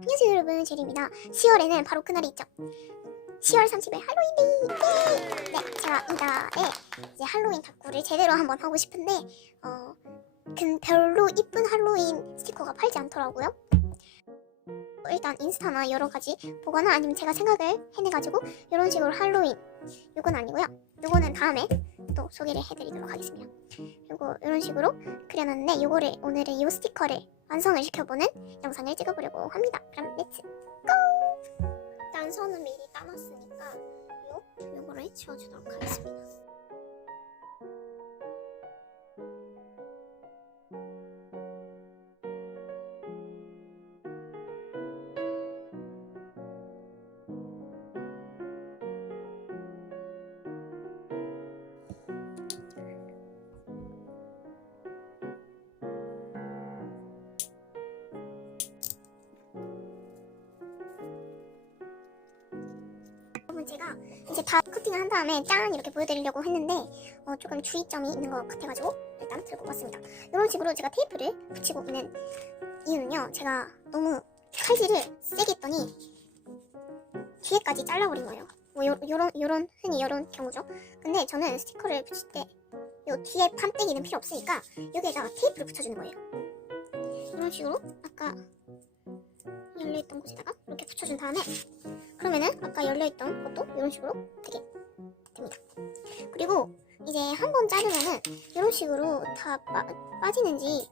안녕하세요 여러분. 제리입니다. 10월에는 바로 그날이 있죠. 10월 30일 할로윈데이 예! 네 제가 이달에 이제 할로윈 다꾸를 제대로 한번 하고 싶은데 어 근 별로 이쁜 할로윈 스티커가 팔지 않더라고요. 일단 인스타나 여러 가지 보거나 아니면 제가 생각을 해내가지고 이런 식으로 할로윈 이건 아니고요. 이거는 다음에 또 소개를 해드리도록 하겠습니다. 그리고 이런 식으로 그려놨는데 이거를 오늘은 이 스티커를 완성을 시켜보는 영상을 찍어보려고 합니다. 그럼 렛츠 고! 일단 선은 미리 따놨으니까 요 요거를 지워주도록 하겠습니다. 제가 이제 다 커팅을 한 다음에 짠 이렇게 보여드리려고 했는데 어, 조금 주의점이 있는 것 같아가지고 일단 들고 왔습니다. 이런 식으로 제가 테이프를 붙이고 있는 이유는요. 제가 너무 칼질을 세게 했더니 뒤에까지 잘라버린 거예요. 뭐 요, 요런 요런 흔히 요런 경우죠. 근데 저는 스티커를 붙일 때 요 뒤에 판때기는 필요 없으니까 여기에다가 테이프를 붙여주는 거예요. 이런 식으로 아까 열려있던 곳에다가 이렇게 붙여준 다음에 그러면은 아까 열려있던 것도 이런 식으로 되게 됩니다. 그리고 이제 한 번 자르면은 이런 식으로 다 빠, 빠지는지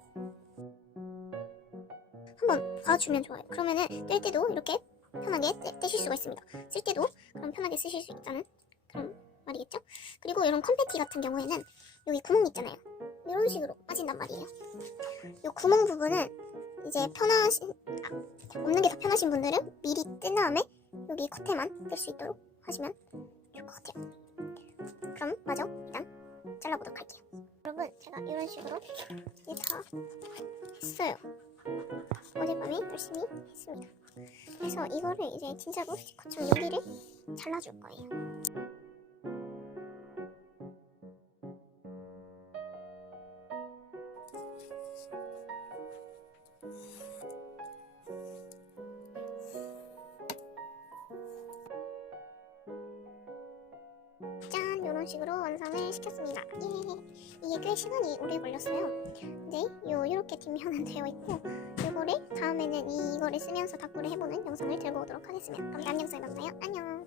한번 봐주면 좋아요. 그러면은 뗄 때도 이렇게 편하게 떼, 떼실 수가 있습니다. 쓸 때도 그럼 편하게 쓰실 수 있다는 그런 말이겠죠? 그리고 이런 컴패티 같은 경우에는 여기 구멍 있잖아요. 이런 식으로 빠진단 말이에요. 이 구멍 부분은 이제 편하신 아, 없는 게 더 편하신 분들은 미리 뜬 다음에 여기 겉에만 뜰 수 있도록 하시면 좋을 것 같아요. 그럼 마저 일단 잘라보도록 할게요. 여러분 제가 이런 식으로 이제 다 했어요. 어젯밤에 열심히 했습니다. 그래서 이거를 이제 진짜로 스티커처럼 여기를 잘라줄 거예요. 짠! 이런 식으로 완성을 시켰습니다. 예! 이게 꽤 시간이 오래 걸렸어요. 근데 요 이렇게 뒷면은 되어 있고 이거를 다음에는 이거를 쓰면서 다꾸를 해보는 영상을 들고 오도록 하겠습니다. 그럼 다음 영상에 만나요. 안녕!